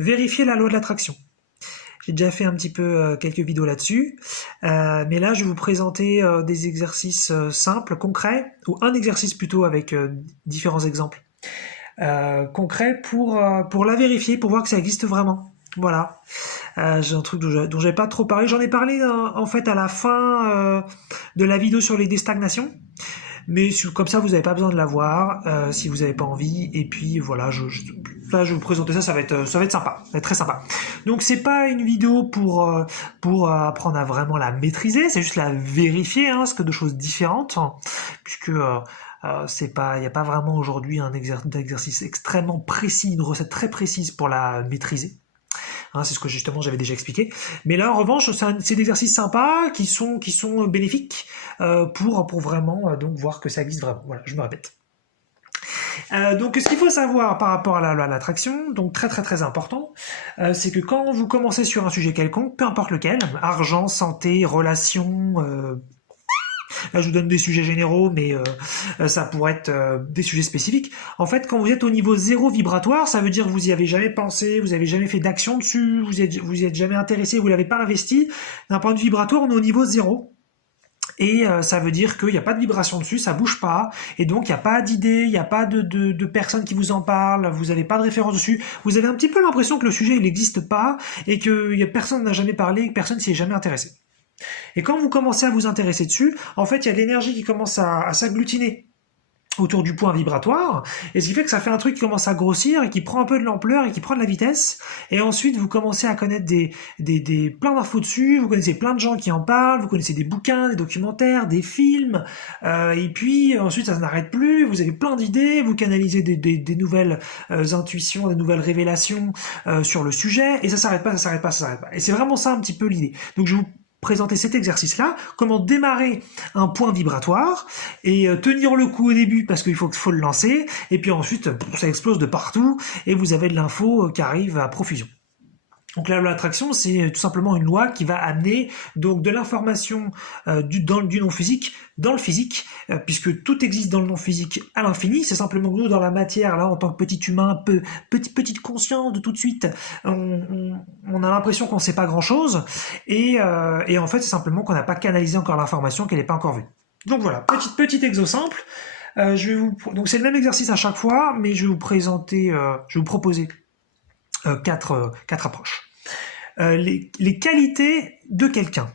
vérifier la loi de l'attraction. J'ai déjà fait un petit peu quelques vidéos là-dessus, mais là je vais vous présenter des exercices simples, concrets, ou un exercice plutôt avec différents exemples concrets pour la vérifier, pour voir que ça existe vraiment. Voilà, j'ai un truc dont j'avais pas trop parlé. J'en ai parlé en fait à la fin de la vidéo sur les déstagnations. Mais comme ça, vous n'avez pas besoin de la voir si vous n'avez pas envie. Et puis voilà, là, je vais vous présenter ça. Ça va être sympa, ça va être très sympa. Donc c'est pas une vidéo pour apprendre à vraiment la maîtriser. C'est juste la vérifier, hein, c'est que de choses différentes, hein, puisque c'est pas, il n'y a pas vraiment aujourd'hui un exercice extrêmement précis, une recette très précise pour la maîtriser. Hein, c'est ce que justement j'avais déjà expliqué. Mais là, en revanche, c'est des exercices sympas qui sont bénéfiques pour vraiment donc voir que ça existe vraiment. Voilà, je me répète. Donc, ce qu'il faut savoir par rapport à l'attraction, donc très très très important, c'est que quand vous commencez sur un sujet quelconque, peu importe lequel, argent, santé, relations, là, je vous donne des sujets généraux, mais ça pourrait être des sujets spécifiques. En fait, quand vous êtes au niveau 0 vibratoire, ça veut dire que vous y avez jamais pensé, vous n'avez jamais fait d'action dessus, vous y êtes jamais intéressé, vous l'avez pas investi. D'un point de vue vibratoire, on est au niveau 0. Et ça veut dire qu'il n'y a pas de vibration dessus, ça bouge pas, et donc il n'y a pas d'idées, il n'y a pas de personnes qui vous en parlent, vous n'avez pas de référence dessus, vous avez un petit peu l'impression que le sujet il n'existe pas, et que personne n'a jamais parlé, que personne s'y est jamais intéressé. Et quand vous commencez à vous intéresser dessus, en fait, il y a de l'énergie qui commence à s'agglutiner autour du point vibratoire, et ce qui fait que ça fait un truc qui commence à grossir et qui prend un peu de l'ampleur et qui prend de la vitesse, et ensuite vous commencez à connaître plein d'infos dessus, vous connaissez plein de gens qui en parlent, vous connaissez des bouquins, des documentaires, des films, et puis ensuite ça n'arrête plus, vous avez plein d'idées, vous canalisez des nouvelles intuitions, des nouvelles révélations sur le sujet, et ça s'arrête pas, ça s'arrête pas, ça s'arrête pas. Et c'est vraiment ça un petit peu l'idée. Donc je vous présenter cet exercice-là, comment démarrer un point vibratoire et tenir le coup au début parce qu'il faut le lancer, et puis ensuite ça explose de partout et vous avez de l'info qui arrive à profusion. Donc la loi de l'attraction, c'est tout simplement une loi qui va amener donc de l'information du non-physique dans le physique, puisque tout existe dans le non-physique à l'infini. C'est simplement que nous, dans la matière, là, en tant que petit humain, petite conscience de tout de suite, on a l'impression qu'on ne sait pas grand-chose, et en fait, c'est simplement qu'on n'a pas canalisé encore l'information, qu'elle n'est pas encore vue. Donc voilà, petit exo simple. Donc c'est le même exercice à chaque fois, mais je vais vous proposer quatre approches. Les qualités de quelqu'un.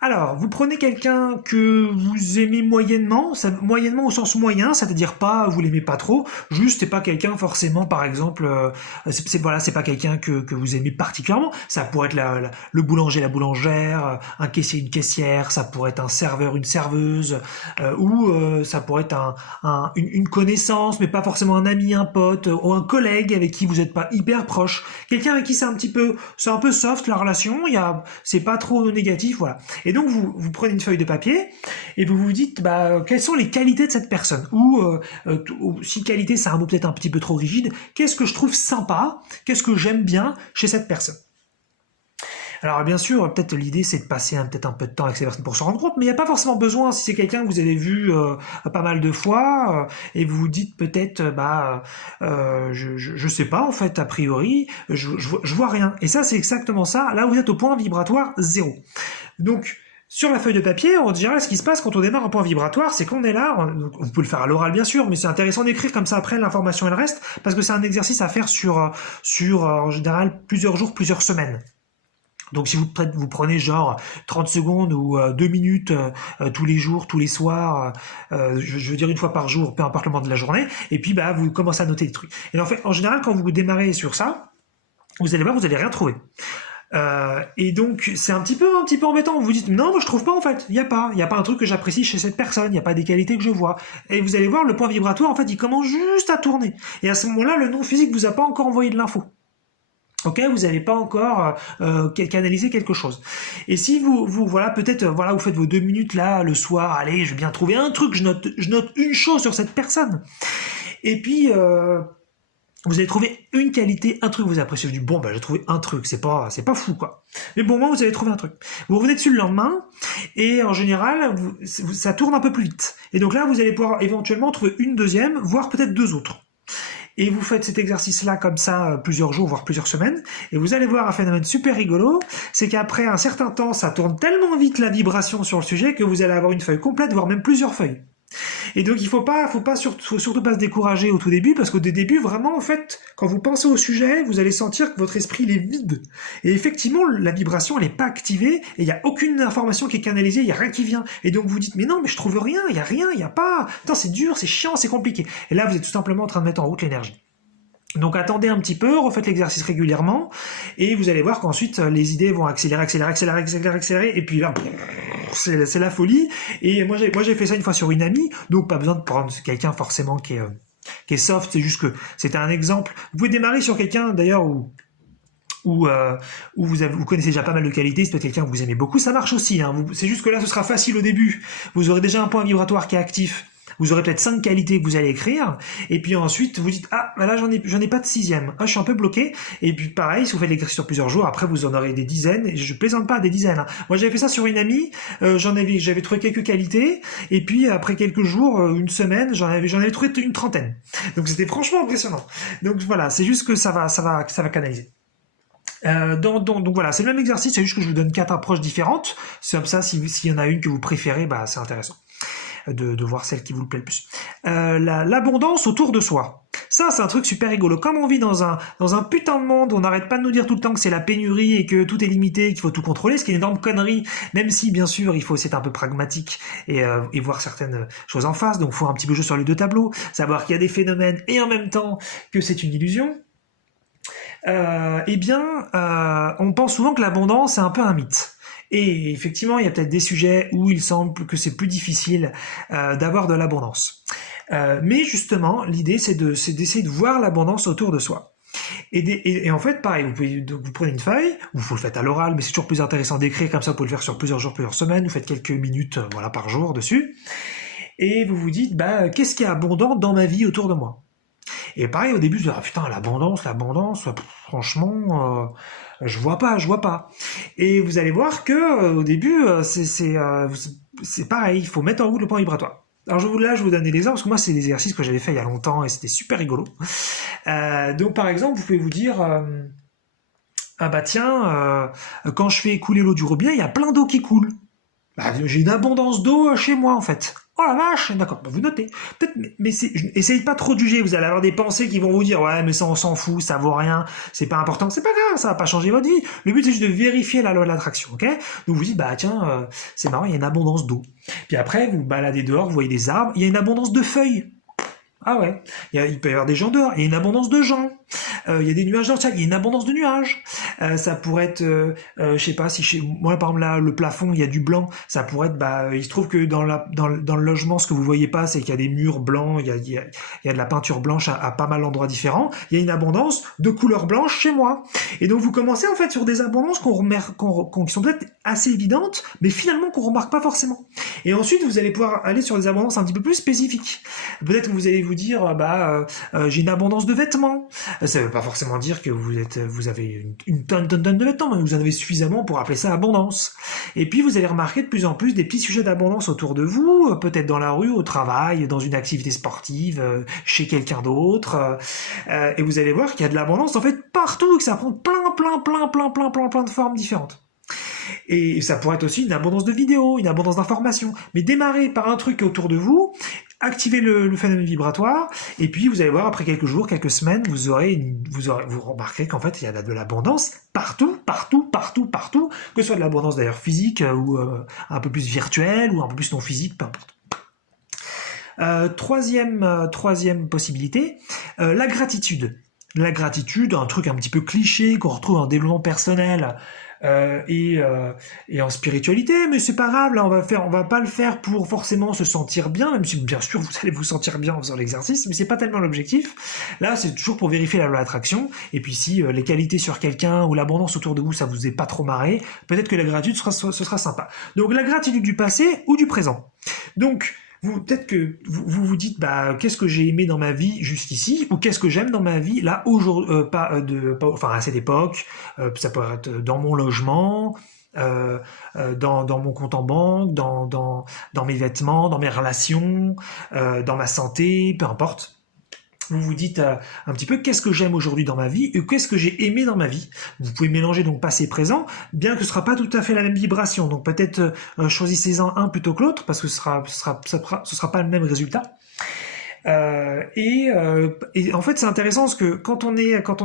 Alors, vous prenez quelqu'un que vous aimez moyennement au sens moyen, c'est-à-dire pas, vous l'aimez pas trop, juste c'est pas quelqu'un forcément, par exemple, c'est pas quelqu'un que vous aimez particulièrement, ça pourrait être le boulanger, la boulangère, un caissier, une caissière, ça pourrait être un serveur, une serveuse, ou ça pourrait être une connaissance, mais pas forcément un ami, un pote, ou un collègue avec qui vous n'êtes pas hyper proche, quelqu'un avec qui c'est un peu soft la relation, c'est pas trop négatif, voilà. Et donc vous prenez une feuille de papier et vous vous dites quelles sont les qualités de cette personne, ou si qualité c'est un mot peut-être un petit peu trop rigide, qu'est-ce que je trouve sympa, qu'est-ce que j'aime bien chez cette personne. Alors bien sûr, peut-être l'idée c'est de passer peut-être un peu de temps avec ces personnes pour se rendre compte, mais il n'y a pas forcément besoin. Si c'est quelqu'un que vous avez vu pas mal de fois et vous vous dites peut-être je sais pas en fait, a priori je vois rien. Et ça c'est exactement ça. Là vous êtes au point vibratoire 0. Donc sur la feuille de papier, on dirait ce qui se passe quand on démarre un point vibratoire, c'est qu'on est là, on peut le faire à l'oral bien sûr, mais c'est intéressant d'écrire comme ça après l'information elle reste, parce que c'est un exercice à faire sur en général plusieurs jours, plusieurs semaines. Donc si vous prenez genre 30 secondes ou 2 minutes tous les jours, tous les soirs, je veux dire une fois par jour, peu importe le moment de la journée, et puis vous commencez à noter des trucs. Et en fait, en général, quand vous démarrez sur ça, vous allez voir, vous n'allez rien trouver. Et donc c'est un petit peu embêtant. Vous vous dites non, moi je trouve pas en fait. Il y a pas un truc que j'apprécie chez cette personne. Il n'y a pas des qualités que je vois. Et vous allez voir, le point vibratoire en fait, il commence juste à tourner. Et à ce moment-là, le non-physique vous a pas encore envoyé de l'info. Ok, vous n'avez pas encore canalisé quelque chose. Et si vous voilà, peut-être vous faites vos 2 minutes là le soir, allez, je vais bien trouver un truc, je note une chose sur cette personne. Et puis vous allez trouver une qualité, un truc que vous appréciez. Vous dites bon j'ai trouvé un truc, c'est pas fou quoi. Mais bon, moi vous avez trouvé un truc. Vous revenez dessus le lendemain et en général ça tourne un peu plus vite. Et donc là vous allez pouvoir éventuellement trouver une deuxième, voire peut-être 2 autres. Et vous faites cet exercice-là comme ça plusieurs jours, voire plusieurs semaines, et vous allez voir un phénomène super rigolo, c'est qu'après un certain temps, ça tourne tellement vite la vibration sur le sujet que vous allez avoir une feuille complète, voire même plusieurs feuilles. Et donc il faut surtout pas se décourager au tout début, parce qu'au début, vraiment, en fait, quand vous pensez au sujet, vous allez sentir que votre esprit il est vide. Et effectivement, la vibration, elle n'est pas activée, et il n'y a aucune information qui est canalisée, il n'y a rien qui vient. Et donc vous dites, mais non, mais je trouve rien, il n'y a rien, il n'y a pas... Putain, c'est dur, c'est chiant, c'est compliqué. Et là, vous êtes tout simplement en train de mettre en route l'énergie. Donc attendez un petit peu, refaites l'exercice régulièrement, et vous allez voir qu'ensuite les idées vont accélérer, et puis là, c'est la folie. Et moi j'ai fait ça une fois sur une amie, donc pas besoin de prendre quelqu'un forcément qui est soft, c'est juste que c'était un exemple. Vous pouvez démarrer sur quelqu'un d'ailleurs où vous connaissez déjà pas mal de qualités, c'est peut-être quelqu'un que vous aimez beaucoup, ça marche aussi, hein. C'est juste que là ce sera facile au début, vous aurez déjà un point vibratoire qui est actif. Vous aurez peut-être 5 qualités que vous allez écrire, et puis ensuite vous dites ah bah là j'en ai pas de 6e, ah je suis un peu bloqué, et puis pareil si vous faites l'exercice sur plusieurs jours, après vous en aurez des dizaines, et je plaisante pas des dizaines, hein. Moi j'avais fait ça sur une amie, j'avais trouvé quelques qualités, et puis après quelques jours, une semaine, j'en avais trouvé une trentaine. Donc c'était franchement impressionnant. Donc voilà, c'est juste que ça va canaliser. Donc voilà, c'est le même exercice, c'est juste que je vous donne 4 approches différentes. C'est comme ça, s'il y en a une que vous préférez, bah c'est intéressant de voir celle qui vous plaît le plus. L'abondance autour de soi. Ça, c'est un truc super rigolo. Comme on vit dans un putain de monde, on n'arrête pas de nous dire tout le temps que c'est la pénurie et que tout est limité, qu'il faut tout contrôler, ce qui est une énorme connerie, même si, bien sûr, il faut essayer d'être un peu pragmatique et voir certaines choses en face. Donc, il faut un petit peu jouer sur les deux tableaux, savoir qu'il y a des phénomènes et en même temps que c'est une illusion. On pense souvent que l'abondance, c'est un peu un mythe. Et effectivement, il y a peut-être des sujets où il semble que c'est plus difficile d'avoir de l'abondance. Mais justement, l'idée, c'est d'essayer de voir l'abondance autour de soi. Et en fait, pareil, vous prenez une feuille, ou vous le faites à l'oral, mais c'est toujours plus intéressant d'écrire, comme ça vous pouvez le faire sur plusieurs jours, plusieurs semaines, vous faites quelques minutes par jour dessus, et vous vous dites, qu'est-ce qui est abondant dans ma vie autour de moi? Et pareil, au début, je dis, ah putain, l'abondance, franchement, je vois pas. Et vous allez voir que au début, c'est pareil, il faut mettre en route le point vibratoire. Alors je vous donne des exemples, parce que moi, c'est des exercices que j'avais fait il y a longtemps, et c'était super rigolo. Donc par exemple, vous pouvez vous dire, ah bah tiens, quand je fais écouler l'eau du robinet, il y a plein d'eau qui coule. J'ai une abondance d'eau chez moi, en fait. Oh la vache, d'accord, vous notez. Peut-être, mais essayez pas trop de juger, vous allez avoir des pensées qui vont vous dire, ouais, mais ça, on s'en fout, ça vaut rien, c'est pas important, c'est pas grave, ça va pas changer votre vie. Le but, c'est juste de vérifier la loi de l'attraction, ok? Donc vous dites, tiens, c'est marrant, il y a une abondance d'eau. Puis après, vous baladez dehors, vous voyez des arbres, il y a une abondance de feuilles. Ah ouais, il peut y avoir des gens dehors, il y a une abondance de gens, il y a des nuages dans le ciel, il y a une abondance de nuages. Ça pourrait être, je sais pas, si chez moi par exemple là, le plafond, il y a du blanc, ça pourrait être, il se trouve que dans le logement, ce que vous voyez pas, c'est qu'il y a des murs blancs, il y a de la peinture blanche à pas mal d'endroits différents, il y a une abondance de couleur blanche chez moi. Et donc vous commencez en fait sur des abondances qui sont peut-être assez évidentes, mais finalement qu'on remarque pas forcément. Et ensuite, vous allez pouvoir aller sur des abondances un petit peu plus spécifiques. Peut-être que vous allez vous dire, j'ai une abondance de vêtements. Ça veut pas forcément dire que vous avez une tonne de vêtements, mais vous en avez suffisamment pour appeler ça abondance. Et puis, vous allez remarquer de plus en plus des petits sujets d'abondance autour de vous, peut-être dans la rue, au travail, dans une activité sportive, chez quelqu'un d'autre. Et vous allez voir qu'il y a de l'abondance, en fait, partout, que ça prend plein de formes différentes. Et ça pourrait être aussi une abondance de vidéos, une abondance d'informations. Mais démarrez par un truc autour de vous, activez le phénomène vibratoire, et puis vous allez voir, après quelques jours, quelques semaines, vous remarquerez qu'en fait, il y a de l'abondance partout, que ce soit de l'abondance d'ailleurs physique, ou un peu plus virtuelle, ou un peu plus non physique, peu importe. Troisième possibilité, la gratitude. La gratitude, un truc un petit peu cliché qu'on retrouve en développement personnel et en spiritualité, mais c'est pas grave, là on va pas le faire pour forcément se sentir bien, même si bien sûr vous allez vous sentir bien en faisant l'exercice, mais c'est pas tellement l'objectif. Là c'est toujours pour vérifier la loi de l'attraction, et puis si les qualités sur quelqu'un ou l'abondance autour de vous ça vous est pas trop marré, peut-être que la gratitude ce sera sympa. Donc la gratitude du passé ou du présent. Donc peut-être que vous dites qu'est-ce que j'ai aimé dans ma vie jusqu'ici, ou qu'est-ce que j'aime dans ma vie là aujourd'hui, à cette époque, ça pourrait être dans mon logement, dans mon compte en banque, dans mes vêtements, dans mes relations, dans ma santé, peu importe. Vous vous dites un petit peu qu'est-ce que j'aime aujourd'hui dans ma vie et qu'est-ce que j'ai aimé dans ma vie. Vous pouvez mélanger donc passé présent, bien que ce sera pas tout à fait la même vibration. Donc peut-être choisissez-en un plutôt que l'autre parce que ce sera pas le même résultat. Et en fait, c'est intéressant parce que quand on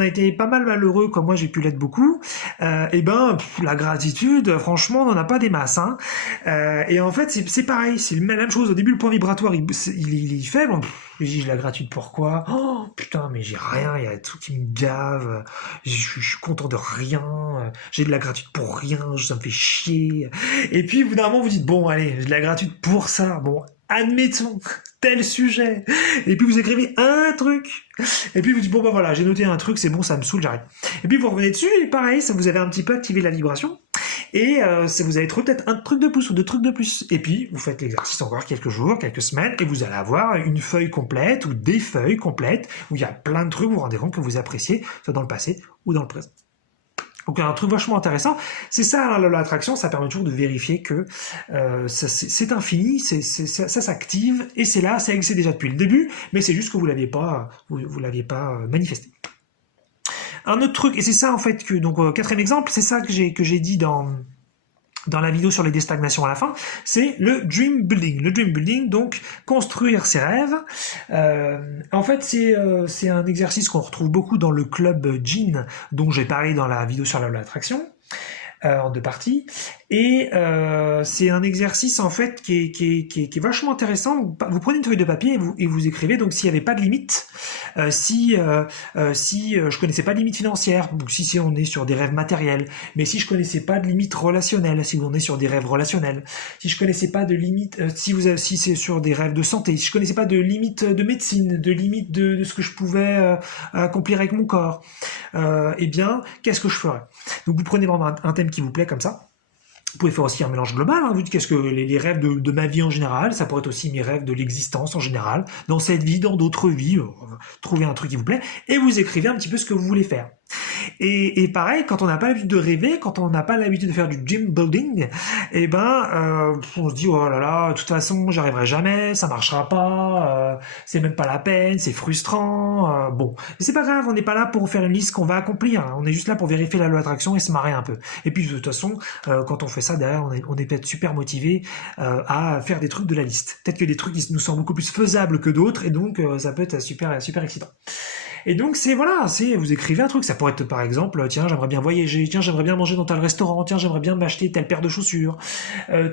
a été pas mal malheureux, comme moi j'ai pu l'être beaucoup, et ben la gratitude, franchement, on n'en a pas des masses. Hein. Et en fait, c'est pareil, c'est la même chose. Au début, le point vibratoire, il est faible. Je dis la gratitude, pourquoi? Oh putain, mais j'ai rien, il y a tout qui me gave. Je suis content de rien. J'ai de la gratitude pour rien, ça me fait chier. Et puis, au bout d'un moment, vous dites bon, allez, j'ai de la gratitude pour ça. Bon, admettons tel sujet. Et puis vous écrivez un truc. Et puis vous dites bon bah voilà, j'ai noté un truc, c'est bon, ça me saoule, j'arrête. Et puis vous revenez dessus et pareil, ça vous avez un petit peu activé la vibration. Et vous avez trouvé peut-être un truc de plus ou deux trucs de plus. Et puis vous faites l'exercice encore quelques jours, quelques semaines, et vous allez avoir une feuille complète ou des feuilles complètes où il y a plein de trucs, vous vous rendez compte que vous appréciez, soit dans le passé ou dans le présent. Donc un truc vachement intéressant, c'est ça l'attraction, ça permet toujours de vérifier que c'est infini, ça s'active et c'est là, ça existe déjà depuis le début, mais c'est juste que vous l'aviez pas manifesté. Un autre truc, et c'est ça en fait que donc quatrième exemple, c'est ça que j'ai dit dans la vidéo sur les déstagnations à la fin, c'est le dream building. Le dream building, donc construire ses rêves. En fait, c'est un exercice qu'on retrouve beaucoup dans le club Jean, dont j'ai parlé dans la vidéo sur la loi d'attraction, en deux parties. Et c'est un exercice en fait qui est vachement intéressant. Vous prenez une feuille de papier et vous écrivez donc s'il n'y avait pas de limite, si je connaissais pas de limite financière, ou si on est sur des rêves matériels, mais si je connaissais pas de limite relationnelle, si on est sur des rêves relationnels, si je connaissais pas de limite, si c'est sur des rêves de santé, si je connaissais pas de limite de médecine, de limite de ce que je pouvais accomplir avec mon corps, eh bien qu'est-ce que je ferais? Donc vous prenez vraiment un thème qui vous plaît comme ça. Vous pouvez faire aussi un mélange global, hein. Vous dites qu'est-ce que les rêves de ma vie en général, ça pourrait être aussi mes rêves de l'existence en général, dans cette vie, dans d'autres vies, trouvez un truc qui vous plaît, et vous écrivez un petit peu ce que vous voulez faire. Et pareil, quand on n'a pas l'habitude de rêver, quand on n'a pas l'habitude de faire du dream building, eh ben, on se dit oh là là, de toute façon, j'y arriverai jamais, ça marchera pas, c'est même pas la peine, c'est frustrant. Bon, mais c'est pas grave, on n'est pas là pour faire une liste qu'on va accomplir, hein. On est juste là pour vérifier la loi d'attraction et se marrer un peu. Et puis de toute façon, quand on fait ça, derrière, on est peut-être super motivé à faire des trucs de la liste. Peut-être que des trucs qui nous semblent beaucoup plus faisables que d'autres, et donc ça peut être super excitant. Et donc vous écrivez un truc, ça pourrait être par exemple, tiens j'aimerais bien voyager, tiens j'aimerais bien manger dans tel restaurant, tiens j'aimerais bien m'acheter telle paire de chaussures,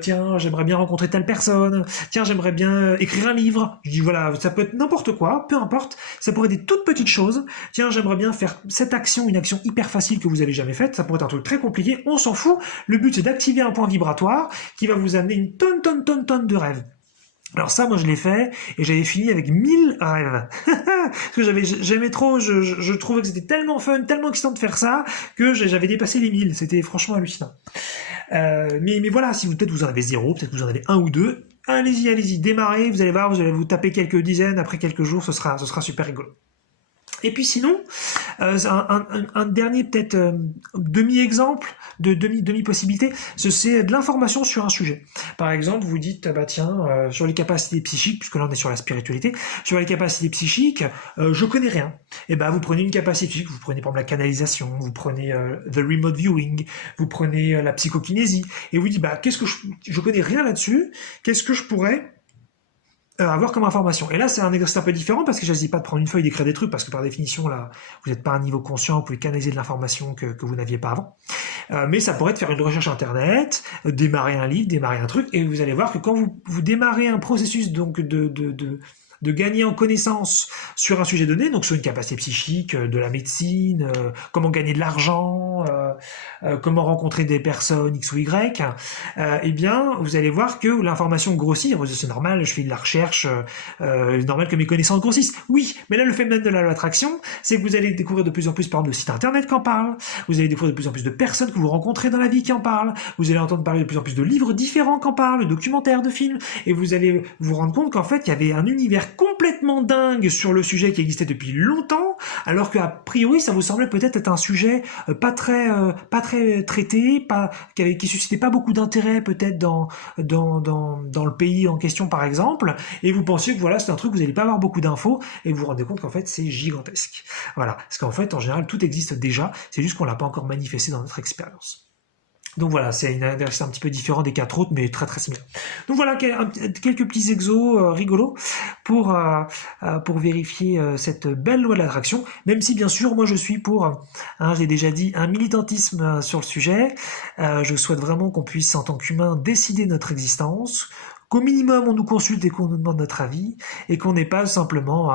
tiens j'aimerais bien rencontrer telle personne, tiens j'aimerais bien écrire un livre. Je dis voilà, ça peut être n'importe quoi, peu importe, ça pourrait être des toutes petites choses, tiens j'aimerais bien faire cette action, une action hyper facile que vous avez jamais faite, ça pourrait être un truc très compliqué, on s'en fout, le but c'est d'activer un point vibratoire qui va vous amener une tonne de rêves. Alors ça, moi je l'ai fait et j'avais fini avec 1000 rêves. Parce que j'aimais trop, je trouvais que c'était tellement fun, tellement excitant de faire ça que j'avais dépassé les 1000. C'était franchement hallucinant. Mais voilà, si peut-être vous en avez 0, peut-être que vous en avez 1 ou 2, allez-y, démarrez, vous allez voir, vous allez vous taper quelques dizaines, après quelques jours, ce sera super rigolo. Et puis sinon, un dernier peut-être demi-exemple, de demi-possibilité, c'est de l'information sur un sujet. Par exemple, vous dites, bah tiens, sur les capacités psychiques, puisque là on est sur la spiritualité, sur les capacités psychiques, je connais rien. Et ben vous prenez une capacité psychique, vous prenez par exemple la canalisation, vous prenez the remote viewing, vous prenez la psychokinésie, et vous dites, bah qu'est-ce que je connais rien là-dessus, qu'est-ce que je pourrais avoir comme information. Et là, c'est un exercice un peu différent parce que je ne dis pas de prendre une feuille et d'écrire des trucs parce que par définition, là, vous n'êtes pas à un niveau conscient, vous pouvez canaliser de l'information que vous n'aviez pas avant. Mais ça pourrait être faire une recherche internet, démarrer un livre, démarrer un truc, et vous allez voir que quand vous démarrez un processus donc de gagner en connaissance sur un sujet donné, donc sur une capacité psychique, de la médecine, comment gagner de l'argent, comment rencontrer des personnes X ou Y, eh bien, vous allez voir que l'information grossit. C'est normal, je fais de la recherche, c'est normal que mes connaissances grossissent. Oui, mais là, le phénomène de la loi d'attraction, c'est que vous allez découvrir de plus en plus, par exemple, de sites internet qui en parlent, vous allez découvrir de plus en plus de personnes que vous rencontrez dans la vie qui en parlent, vous allez entendre parler de plus en plus de livres différents qui en parlent, de documentaires, de films, et vous allez vous rendre compte qu'en fait, il y avait un univers complètement dingue sur le sujet qui existait depuis longtemps, alors qu'a priori, ça vous semblait peut-être être un sujet pas très pas très traité, qui suscitait pas beaucoup d'intérêt peut-être dans le pays en question par exemple, et vous pensiez que voilà c'est un truc vous n'allez pas avoir beaucoup d'infos, et vous vous rendez compte qu'en fait c'est gigantesque. Voilà, parce qu'en fait en général tout existe déjà, c'est juste qu'on l'a pas encore manifesté dans notre expérience. Donc voilà, c'est un exercice un petit peu différent des quatre autres, mais très très similaire. Donc voilà, quelques petits exos rigolos pour vérifier cette belle loi de l'attraction, même si bien sûr moi je suis pour, hein, j'ai déjà dit, un militantisme sur le sujet. Je souhaite vraiment qu'on puisse en tant qu'humain décider notre existence, qu'au minimum on nous consulte et qu'on nous demande notre avis, et qu'on n'ait pas simplement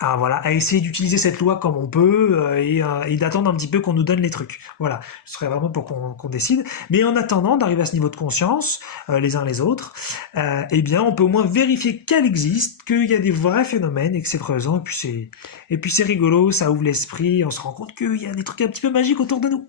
voilà, à essayer d'utiliser cette loi comme on peut et d'attendre un petit peu qu'on nous donne les trucs. Voilà, ce serait vraiment pour qu'on décide. Mais en attendant d'arriver à ce niveau de conscience, les uns les autres, eh bien, on peut au moins vérifier qu'elle existe, qu'il y a des vrais phénomènes et que c'est présent. Et puis c'est rigolo, ça ouvre l'esprit, on se rend compte qu'il y a des trucs un petit peu magiques autour de nous.